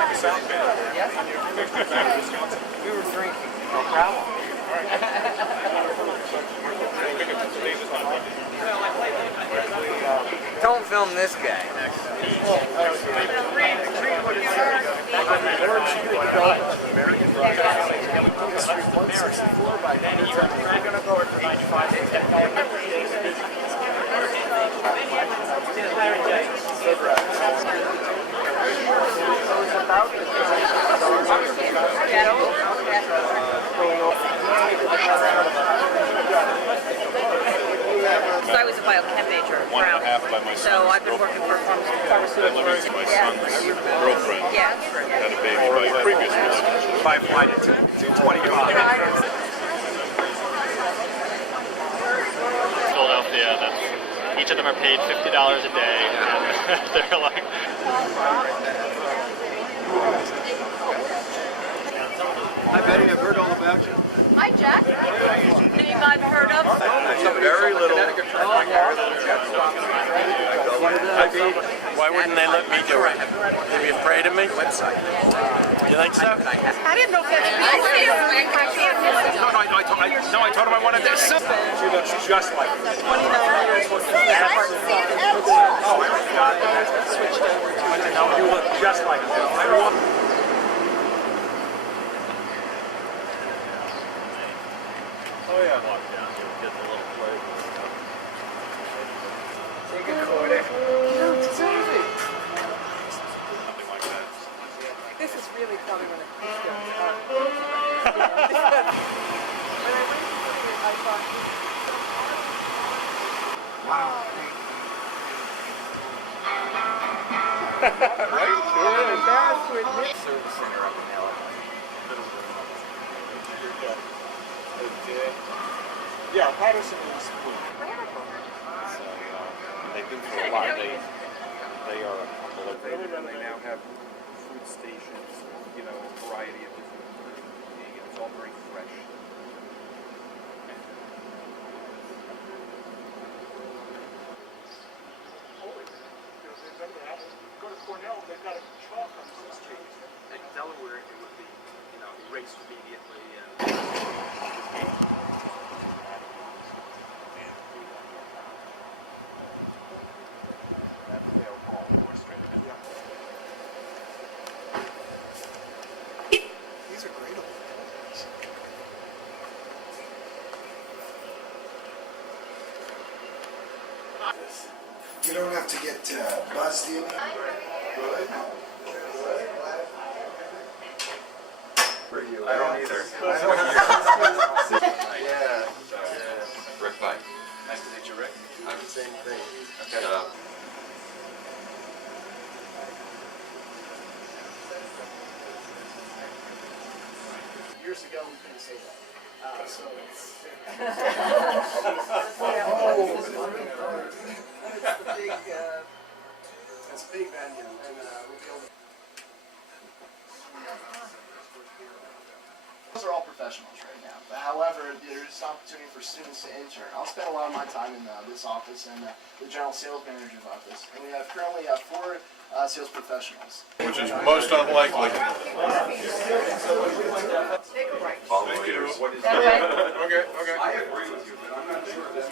We were drinking. No problem. Don't film this guy. So I was a biochem major at Brown. 1.5 by my So son's I've been working for pharmaceutical. my son's girlfriend Yeah. had a baby by a previous relationship. By flight at 2:25. Philadelphia, each of them are paid $50 a day, and they're like... Hi Betty, I've heard all about you. Hi, Jack. Name I've heard of? Very little. Why wouldn't they let me do it? Are you afraid of me? Website. You think so? I didn't know if that's No, I told him I wanted this. She looks just like her. 29 years working Switched over to you look just like her. Oh yeah, walk down here, get the little plate. Take a quarter. Something like that. This is really funny when it comes to when I went to it, I thought, Wow. right? Sure. Embarrassed to admit. Service center up in LA. Yeah, Patterson is cool. So they've been for a while. They are a couple of And they now have food stations, you know, a variety of different food. It's all very fresh. Go to Cornell, they've got a chalk on the street. In Delaware, it would be, you know, erased immediately. These are great old buildings. You don't have to get buzzed in. I don't either. Yeah. Rick Bike. Nice to meet you, Rick. Same thing. Okay. Years ago, we couldn't say that. So it's. It's a big venue, and we'll be able to. Those are all professionals right now. But however, there's an opportunity for students to intern. I'll spend a lot of my time in this office and the general sales manager's office. And we have currently 4 sales professionals. Which is most unlikely. Follow leaders. Okay. I agree with you, but I'm not sure that's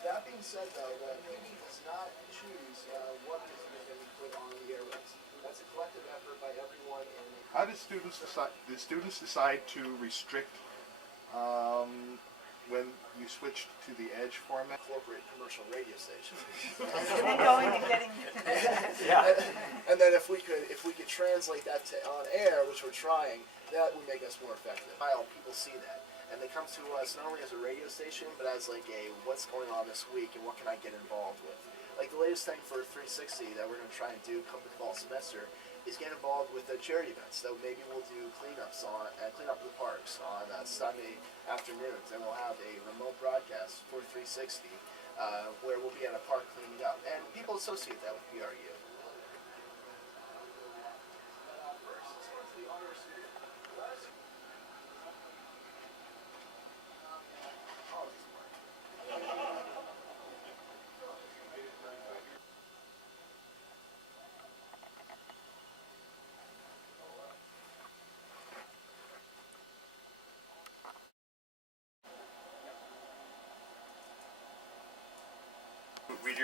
That being said, though, the committee does not choose what is going to be put on the airways. That's a collective effort by everyone. How do students decide? Do students decide to restrict when you switch to the Edge format? Corporate commercial radio station. And then going and getting. And then if we could translate that to on air, which we're trying, that would make us more effective. People see that, and they come to us not only as a radio station, but as like a what's going on this week and what can I get involved with. Like the latest thing for 360 that we're going to try and do come the fall semester is get involved with the charity events. So maybe we'll do cleanups clean up the parks on Sunday afternoons, and we'll have a remote broadcast for 360 where we'll be at a park cleaning up, and people associate that with BRU.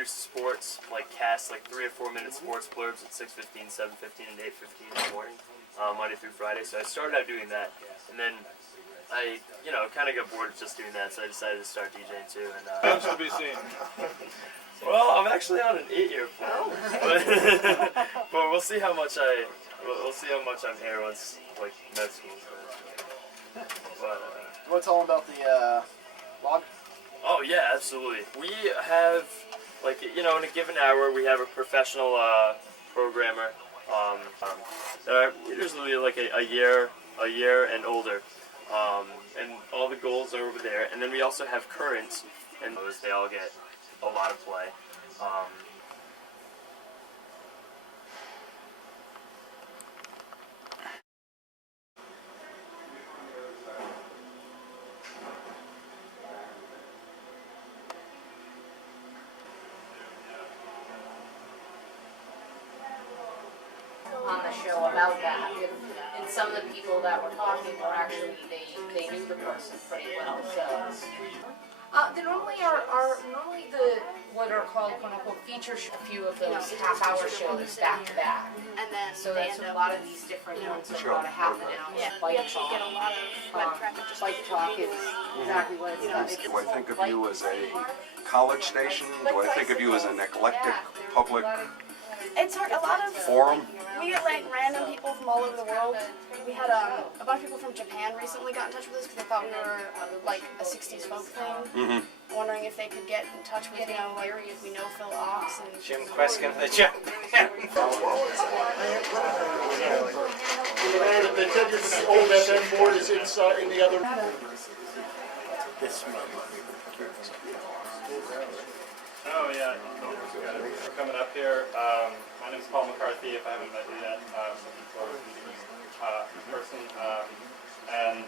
sports, like casts, like 3 or 4 minute sports blurbs at 6:15, 7:15, and 8:15 in the morning, Monday through Friday. So I started out doing that, and then I, kind of got bored of just doing that, so I decided to start DJing too. And Comes to be seen. well, I'm actually on an 8-year plan, but we'll see how much we'll see how much I'm here once like med school starts. But You want to tell them about the log? oh yeah, absolutely. We have like in a given hour we have a professional programmer that are usually like a year and older, and all the goals are over there. And then we also have currents, and those they all get a lot of play. On the show about that, and some of the people that were talking were actually they knew the person pretty well. So there normally are normally the what are called quote unquote feature a few of those half-hour shows back to back, And then so that's a lot of these different ones are about a half an hour. we Bike actually talk. get a lot of web traffic just Bike talk is exactly what it's about. Do I think of you as a college station? Do I think of you as an eclectic public It's a lot of forum? we get like random people from all over the world. We had a bunch of people from Japan recently got in touch with us because they thought we were like a 60s folk thing. Wondering if they could get in touch with like if we know Phil Ox and Jim Queskin, the Jim. The old FM board is inside in the other. Oh yeah, we're coming up here. My name's Paul McCarthy, if I haven't met you yet. Looking forward to meeting you in person. And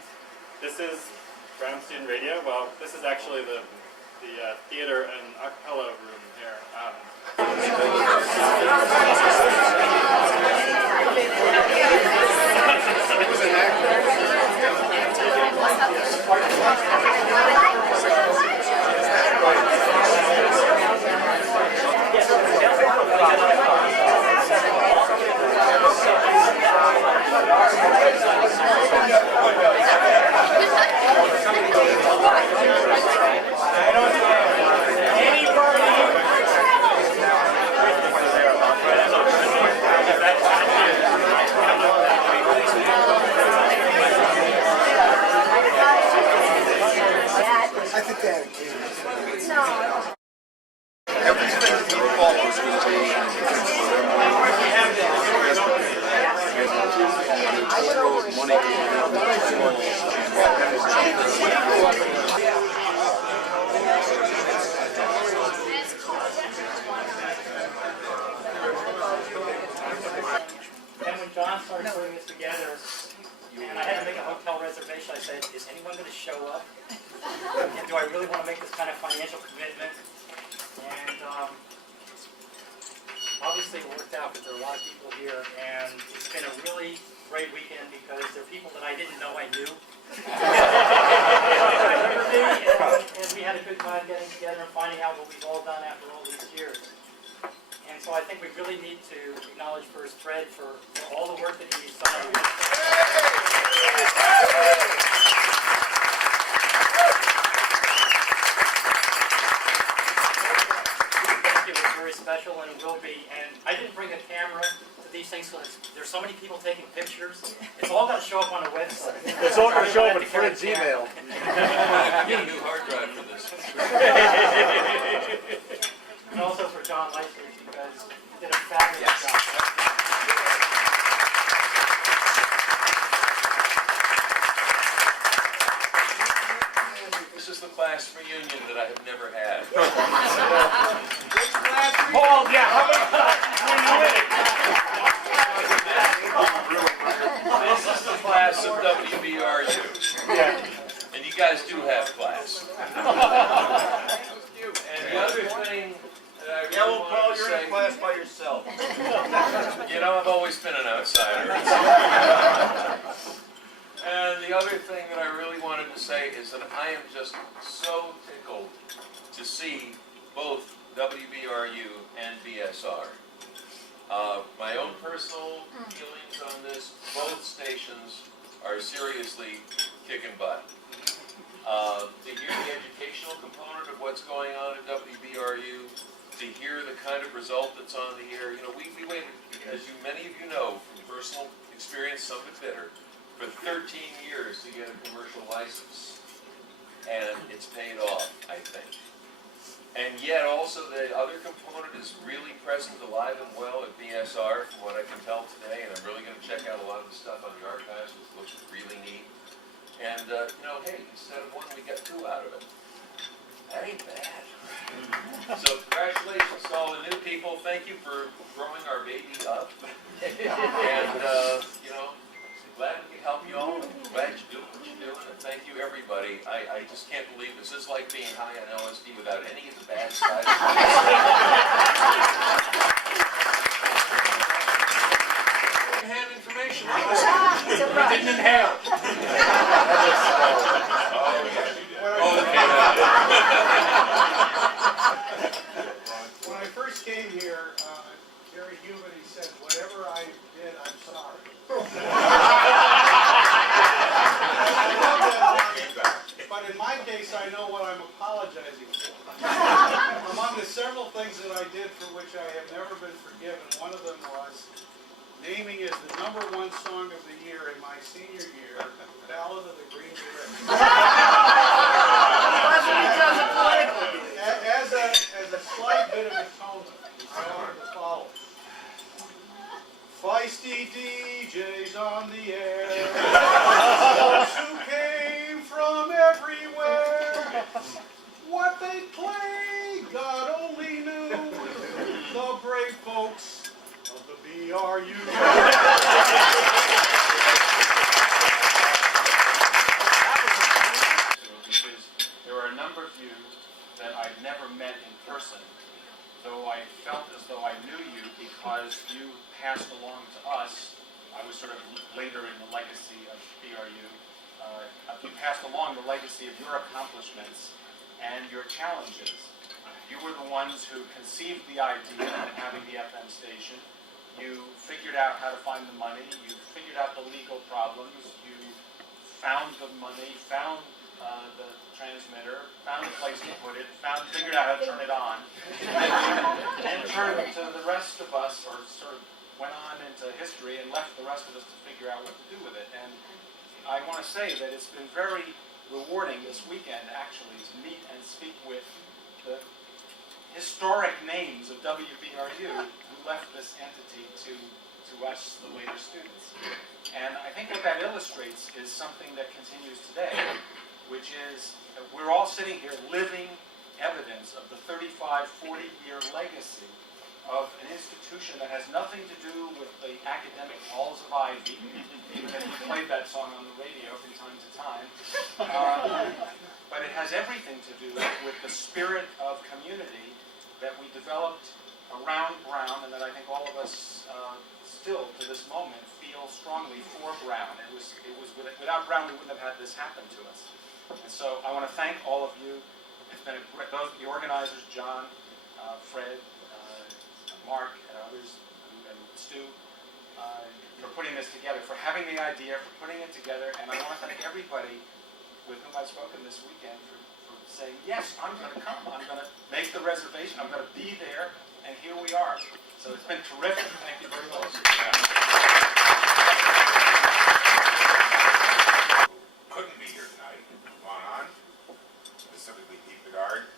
this is Brown Student Radio. Well, this is actually the theater and a cappella room here. I think they had a kid. Everything that you thought was going to be And when John started putting this together, and I had to make a hotel reservation, I said, is anyone going to show up? And do I really want to make this kind of financial commitment? And obviously it worked out because there are a lot of people here, and it's been a really great weekend because there are people that I didn't know I knew. And we had a good time getting together and finding out what we've all done after all these years. And so I think we really need to acknowledge first Fred for all the work that he's done. It was very special, and it will be. And I didn't bring a camera to these things because there's so many people taking pictures. It's all got to show up on the website. It's all going to show up in Fred's email. Get a new hard drive for this. And also for John Leifert because he did a fabulous job. This is the class reunion that I have never had. Paul, yeah, how many times? This is the class of WBRU. Yeah. And you guys do have class. And the other thing that I really want to say, class by yourself. I've always been an outsider. And the other thing that I really wanted to say is that I am just so tickled to see both WBRU and BSR. My own personal feelings on this, both stations are seriously kicking butt. To hear the educational component of what's going on at WBRU, to hear the kind of result that's on the air, you know, we waited, as many of you know from personal experience, some of it bitter, for 13 years to get a commercial license. And it's paid off, I think. And yet also the other component is really present, alive and well at BSR from what I can tell today, and I'm really going to check out a lot of the stuff on the archives, which looks really neat. And, you know, hey, instead of one, we got two out of it. That ain't bad. So congratulations to all the new people. Thank you for growing our baby up. And, you know, glad we can help you all. Glad you do what you do. And thank you, everybody. I just can't believe this is like being high on LSD without any of the bad side effects. Hand information. We didn't inhale. When I first came here, Jerry Humany said, whatever I did, I'm sorry. But in my case, I know what I'm apologizing for. Among the several things that I did for which I have never been forgiven, one of them was naming as the #1 song of the year in my senior year, Ballad of the Green Berets. As a slight bit of atonement, I offer the following. Feisty DJs on the air, folks who came from everywhere. What they played, God only knew. The brave folks of the BRU. Because there were a number of you that I'd never met in person, though I felt as though I knew you because you passed along to us. I was sort of later in the legacy of BRU. You passed along the legacy of your accomplishments and your challenges. You were the ones who conceived the idea of having the FM station. You figured out how to find the money. You figured out the legal problems. You found the money, found the transmitter, found a place to put it, figured out how to turn it on, and turned to the rest of us, or sort of went on into history and left the rest of us to figure out what to do with it. And I want to say that it's been very rewarding this weekend, actually, to meet and speak with the historic names of WBRU who left this entity to us, the later students. And I think what that illustrates is something that continues today, which is that we're all sitting here living evidence of the 35, 40-year legacy of an institution that has nothing to do with the academic halls of Ivy, even if we played that song on the radio from time to time. But it has everything to do with the spirit of community that we developed around Brown, and that I think all of us still, to this moment, feel strongly for Brown. It was without Brown, we wouldn't have had this happen to us. And so I want to thank all of you. It's been the organizers, John, Fred, Mark, and others, and Stu, for putting this together, for having the idea, for putting it together. And I want to thank everybody with whom I've spoken this weekend for saying, yes, I'm going to come. I'm going to make the reservation. I'm going to be there. And here we are. So it's been terrific. Thank you very much. Couldn't be here tonight. Gone on. Specifically Pete Bedard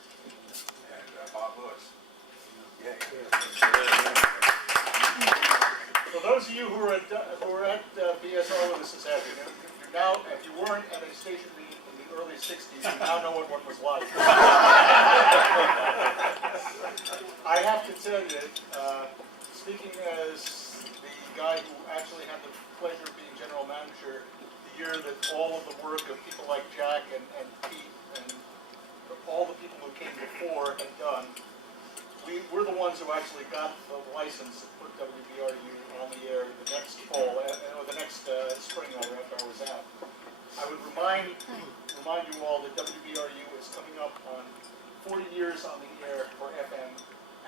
and Bob Lewis. Yeah. For those of you who are at BSR with us this afternoon, you're now, if you weren't at a station meeting in the early 60s, you now know what one was like. I have to tell you, speaking as the guy who actually had the pleasure of being general manager the year that all of the work of people like Jack and Pete and all the people who came before had done, we're the ones who actually got the license to put WBRU on the air the next fall, or the next spring after I was out. I would remind you all that WBRU is coming up on 40 years on the air for FM,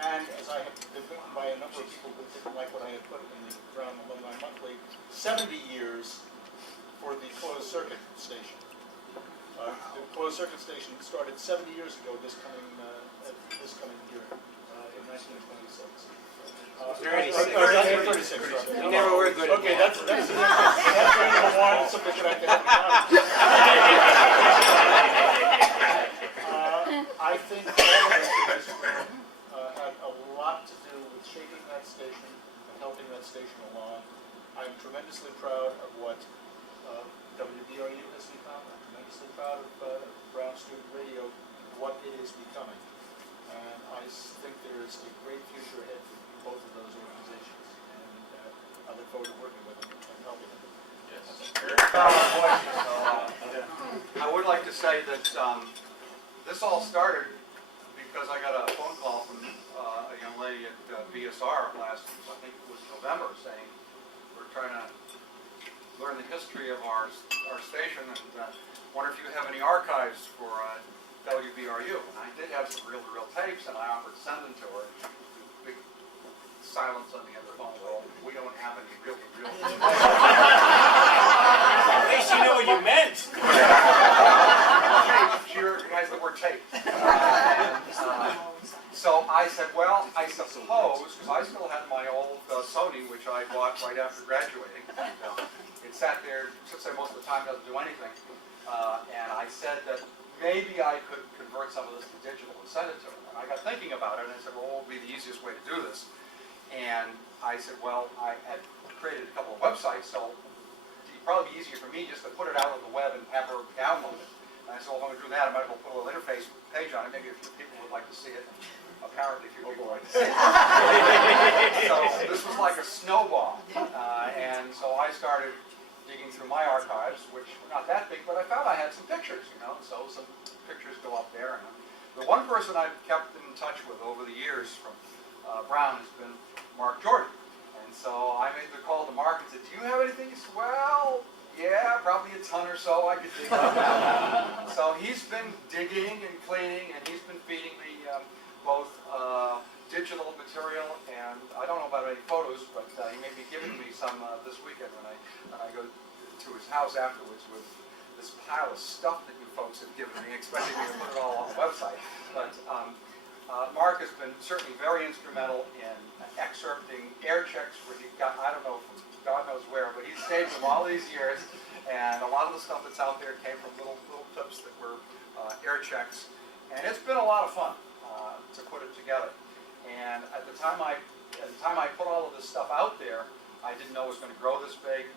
and as I have been written by a number of people who didn't like what I had put in the Brown Alumni Monthly, 70 years for the closed circuit station. The closed circuit station started 70 years ago this coming year, in 1926. 36, sorry. You never were good at Okay, math. that's one something that I can have in common. I think all of us had a lot to do with shaping that station and helping that station along. I'm tremendously proud of what WBRU has become. I'm tremendously proud of Brown Student Radio, what it is becoming. And I think there is a great future ahead for both of those organizations. And I look forward to working with them and helping them. Yes. I would like to say that this all started because I got a phone call from a young lady at BSR last, I think it was November, saying we're trying to learn the history of our station and wonder if you have any archives for WBRU. And I did have some reel-to-reel tapes, and I offered to send them to her. Big silence on the other phone. Well, we don't have any reel-to-reel. At least you know what you meant. She recognized the word tape. So I said, well, I suppose, because I still had my old Sony, which I bought right after graduating. It sat there, most of the time doesn't do anything. And I said that maybe I could convert some of this to digital and send it to her. And I got thinking about it, and I said, well, what would be the easiest way to do this? And I said, well, I had created a couple of websites, so it'd probably be easier for me just to put it out on the web and have her download it. And I said, well, if I'm going to do that, I might as well put a little interface page on it. Maybe a few people would like to see it. Apparently, a few people would like to see it. So this was like a snowball. And so I started digging through my archives, which were not that big, but I found I had some pictures, so some pictures go up there. And the one person I've kept in touch with over the years from Brown has been Mark Jordan. And so I made the call to Mark and said, do you have anything? He said, well, yeah, probably a ton or so I could dig up. So he's been digging and cleaning, and he's been feeding me both digital material, and I don't know about any photos, but he may be giving me some this weekend when I go to his house afterwards with this pile of stuff that you folks have given me, expecting me to put it all on the website. But Mark has been certainly very instrumental in excerpting air checks where he got, I don't know from God knows where, but he's saved them all these years, and a lot of the stuff that's out there came from little clips that were air checks, and it's been a lot of fun to put it together. And at the time I put all of this stuff out there, I didn't know it was going to grow this big,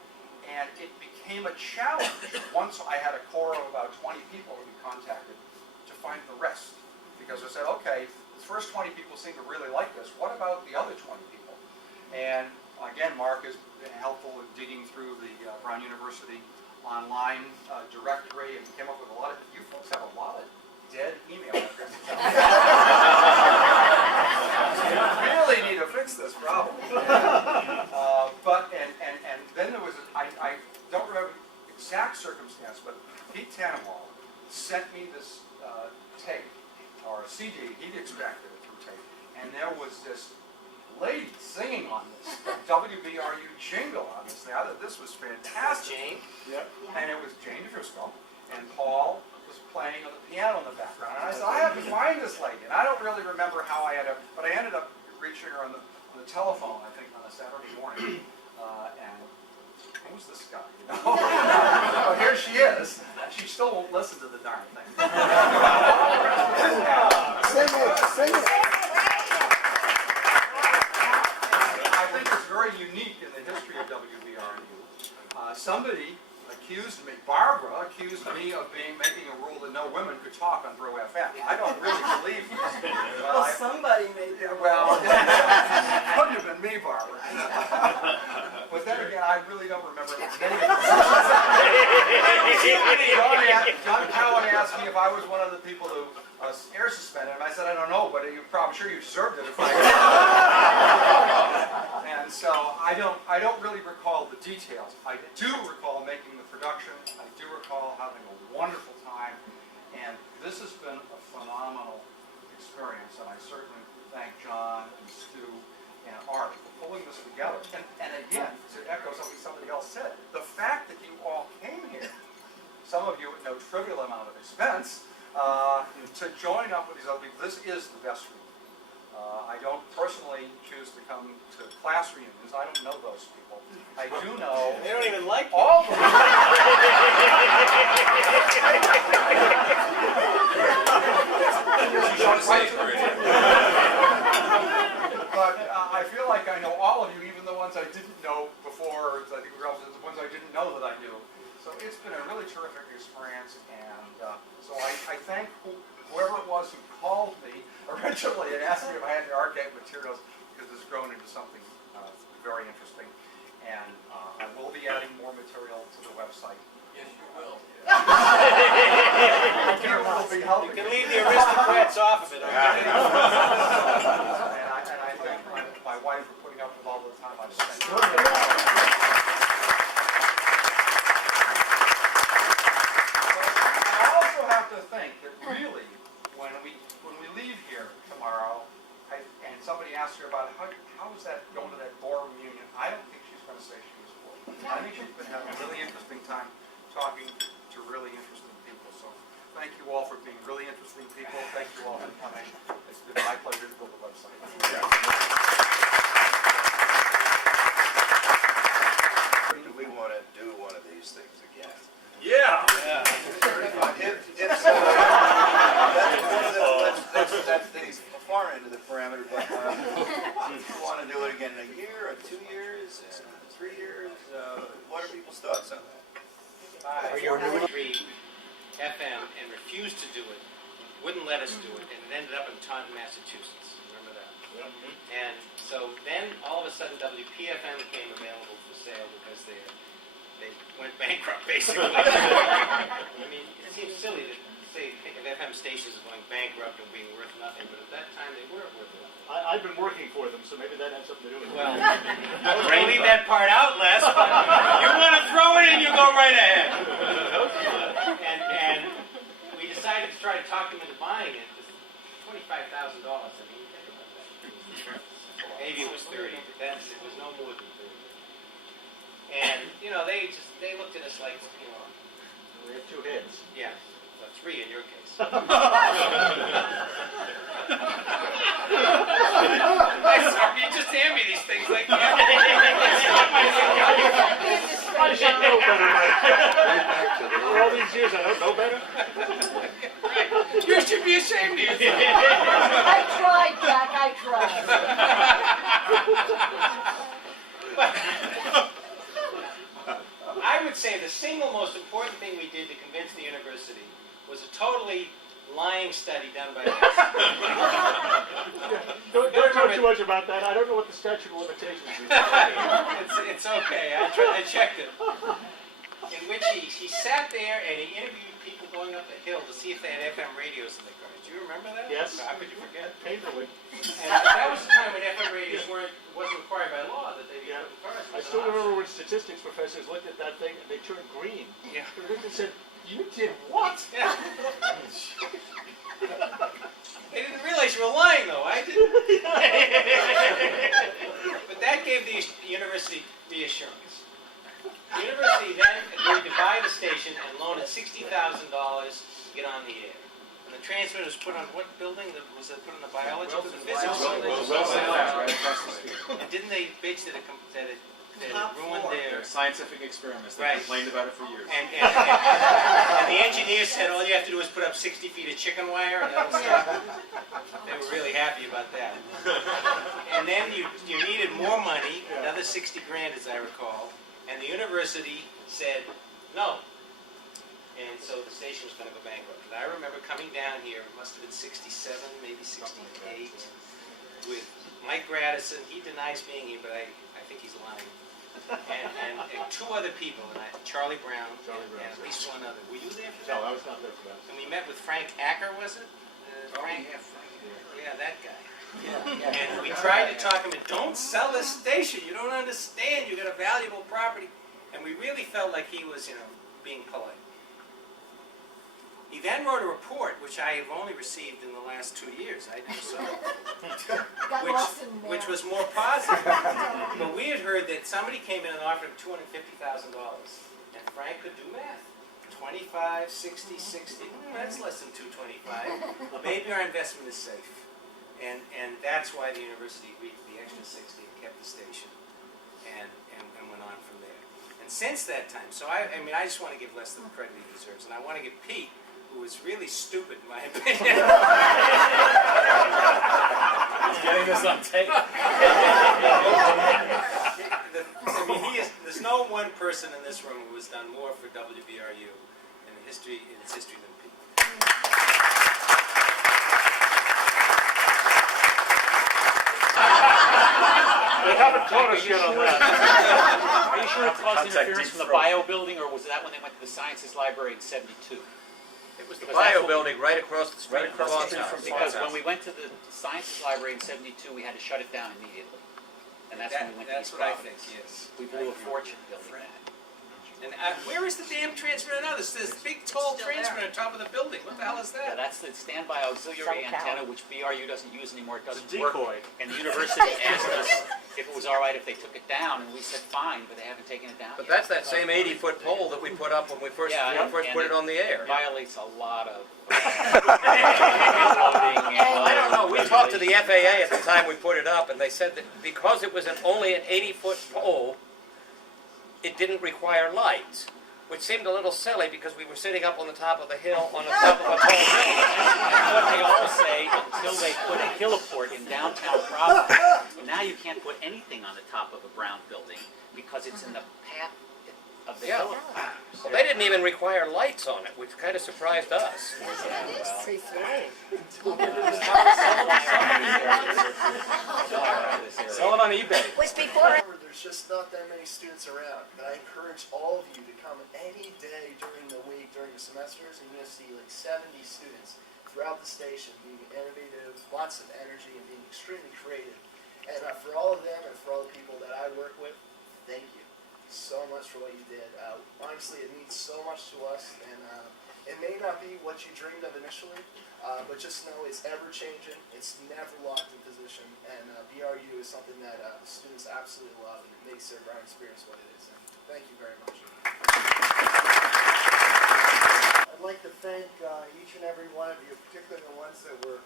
and it became a challenge. Once I had a core of about 20 people that we contacted to find the rest, because I said, okay, the first 20 people seem to really like this. What about the other 20 people? And again, Mark has been helpful in digging through the Brown University online directory and came up with a lot of, you folks have a lot of dead email addresses. We really need to fix this problem. And then there was, I don't remember the exact circumstance, but Pete Tannenwald sent me this tape, or a CD, he'd extracted it from tape, and there was this lady singing on this WBRU jingle on this thing. I thought this was fantastic. Jane? Yep. And it was Jane DeFrisco, and Paul was playing on the piano in the background. And I said, I have to find this lady. And I don't really remember how I had to, but I ended up reaching her on the telephone, I think, on a Saturday morning. And who's this guy? You know? So here she is. She still won't listen to the darn thing. Sing it, sing it. I think it's very unique in the history of WBRU. Somebody accused me, Barbara accused me of making a rule that no women could talk on Brew FM. I don't really believe this. Well, somebody made that. Well, it couldn't have been me, Barbara. But then again, I really don't remember the name. John Cowan asked me if I was one of the people who air suspended him. I said, I don't know, but I'm sure you deserved it if I did. And so I don't really recall the details. I do recall making the production. I do recall having a wonderful time. And this has been a phenomenal some of you at no trivial amount of expense, to join up with these other people. This is the best route. I don't personally choose to come to class reunions. I don't know those people. I do know... They don't even like you. all of them. But I feel like I know all of you, even the ones I didn't know before. I think we're also the ones I didn't know that I knew. So it's been a really terrific experience, and so I thank whoever it was who called me originally and asked me if I had any archive materials, because it's grown into something very interesting. And I will be adding more material to the website. Yes, you will. Peter will be helping. You can leave the aristocrats off of it, okay? And I thank my wife for putting up with all the time I've spent. I also have to think that really, when we leave here tomorrow, and somebody asks her about how is that going to that board reunion, I don't think she's going to say she was bored. I think she's been having a really interesting time talking to really interesting people. So thank you all for being really interesting people. Thank you all for coming. It's been my pleasure to build the website. Do we want to do one of these things again? Yeah. If so, that's one of the, that's things far into the parameter, but if you want to do it again in a year, or 2 years, 3 years, what are people's thoughts on that? Or you're doing FM and refused to do it, wouldn't let us do it, and it ended up in Taunton, Massachusetts. Remember that? Yep. And so then all of a sudden WPFM became available for sale because they went bankrupt, basically. I mean, it seems silly to say, think of FM stations as going bankrupt and being worth nothing, but at that time they weren't worth nothing. I've been working for them, so maybe that has something to do with it. Well, I was going to leave that part out, Les, but you want to throw it in, you go right ahead. And we decided to try to talk them into buying it. $25,000. I mean, think about that. Maybe it was 30, but it was no more than 30. And, you know, they looked at us like, you know. We have 2 heads. Yeah, well, 3 in your case. I'm sorry, you just hand me these things like that. I should know better. For all these years, I don't know better. Right. You should be ashamed of yourself. I tried, Jack, I tried. I would say the single most important thing we did to convince the university was a totally lying study done by us. Don't talk too much about that. I don't know what the statute of limitations is. It's okay. I checked it. In which he sat there and he interviewed people going up the hill to see if they had FM radios in their cars. Do you remember that? Yes. How could you forget? Painfully. And that was the time when FM radios wasn't required by law that they be put in cars. I still remember when statistics professors looked at that thing and they turned green. Yeah. They looked and said, "You did what?" Yeah. They didn't realize you were lying, though. I didn't. But that gave the university reassurance. The university then agreed to buy the station and loan it $60,000 to get on the air. And the transmitter was put on what building? Was it put on the biology? The physics building? And didn't they bitch that it ruined their scientific experiments. They Right. complained about it for years. And the engineers said all you have to do is put up 60 feet of chicken wire, and that was they were really happy about that. And then you needed more money, another 60 grand as I recall, and the university said no. And so the station was going to go bankrupt. And I remember coming down here, it must have been 67, maybe 68, with Mike Gradison. He denies being here, but I think he's lying. And 2 other people, and Charlie Brown, and at least one other. Were you there for that? No, I was not there for that. And we met with Frank Acker, was it? Frank? Yeah, that guy. Yeah. And we tried to talk him into, don't sell this station. You don't understand. You got a valuable property. And we really felt like he was, being polite. He then wrote a report, which I have only received in the last 2 years. I never saw it. Which was more positive. But we had heard that somebody came in and offered him $250,000. And Frank could do math. 25, 60, 60, that's less than 225. Well, maybe our investment is safe. And that's why the university agreed to the extra 60 and kept the station and went on from there. And since that time, so I mean, I just want to give Leslie the credit he deserves, and I want to give Pete, who was really stupid in my opinion. He's getting this on tape. I mean, there's no one person in this room who has done more for WBRU in its history than Pete. They haven't caught us yet on that. Are you sure it caused Contact interference deep from the throat. bio building, or was that when they went to the sciences library in '72? It was the Because that's bio what- building right across the street from Bob's house. Because when we went to the sciences library in '72, we had to shut it down immediately. And that's when we went to That's East what I think, Providence. yes. We blew a fortune building that. And where is the damn transmitter now? There's this big, tall transmitter on top of the building. What the hell is Yeah, that? that's the standby auxiliary Some cow. antenna, which BRU doesn't use anymore. It doesn't a work. decoy. And the university asked us if it was all right if they took it down, and we said fine, but they haven't taken it down But yet. that's that same 80-foot pole that we put up when we first, Yeah, and put it on the air. Violates a lot of. I don't know. We talked to the FAA at the time we put it up, and they said that because it was only an 80-foot pole, it didn't require lights, which seemed a little silly because we were sitting up on the top of the hill on the top of a tall building. That's what they all say until they put a heliport in downtown Providence. Now you can't put anything on the top of a brown building because it's in the path of the Yeah. heliport. Well, they didn't even require lights on it, which kind of surprised us. Sell it on eBay. Was before. Remember, there's just not that many students around, and I encourage all of you to come any day during the week, during the semesters, and you're going to see like 70 students throughout the station being innovative, lots of energy, and being extremely creative. And for all of them and for all the people that I work with, thank you so much for what you did. Honestly, it means so much to us, and it may not be what you dreamed of initially, but just know it's ever-changing, it's never locked in position, and BRU is something that the students absolutely love, and it makes their learning experience what it is. And thank you very much. I'd like to thank each and every one of you, particularly the ones that were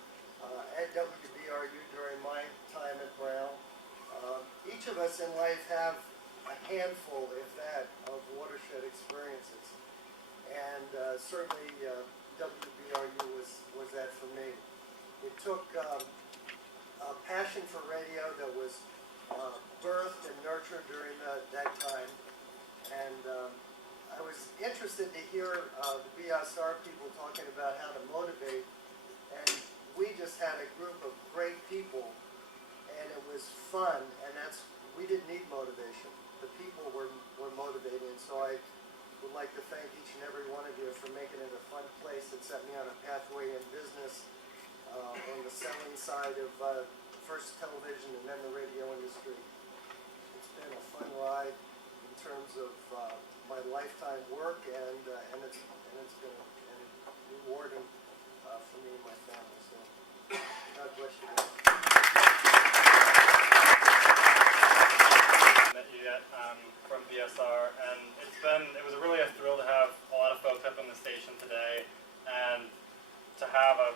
at WBRU during my time at Brown. Each of us in life have a handful, if that, of watershed experiences. And certainly WBRU was that for me. It took a passion for radio that was birthed and nurtured during that time. And I was interested to hear the BSR people talking about how to motivate. And we just had a group of great people, and it was fun. And we didn't need motivation. The people were motivated, and so I would like to thank each and every one of you for making it a fun place that set me on a pathway in business on the selling side of first television and then the radio industry. It's been a fun ride in terms of my lifetime work, and it's been rewarding for me and my family. So God bless you guys. Met you yet from BSR, and it was really a thrill to have a lot of folks up in the station today, and to have a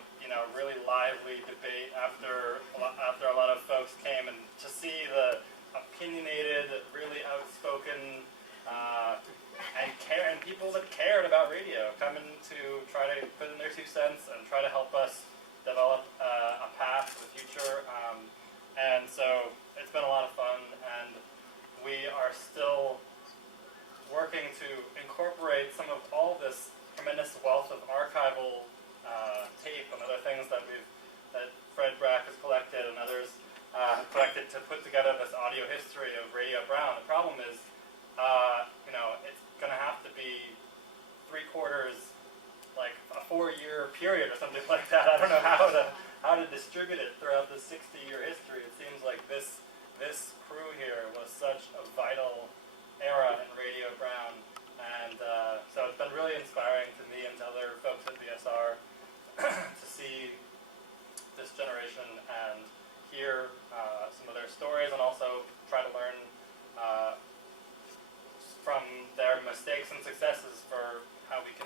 really lively debate after a lot of folks came, and to see the opinionated, really outspoken, and people that cared about radio coming to try to put in their 2 cents and try to help us develop a path to the future. And so it's been a lot of fun, and we are still working to incorporate some of all this tremendous wealth of archival tape and other things that Fred Brack has collected and others have collected to put together this audio history of Radio Brown. The problem is, it's going to have to be 3/4, like a 4-year period or something like that. I don't know how to distribute it throughout the 60-year history. It seems like this crew here was such a vital era in Radio Brown, and so it's been really inspiring to me and to other folks at BSR to see this generation and hear some of their stories, and also try to learn from their mistakes and successes for how we can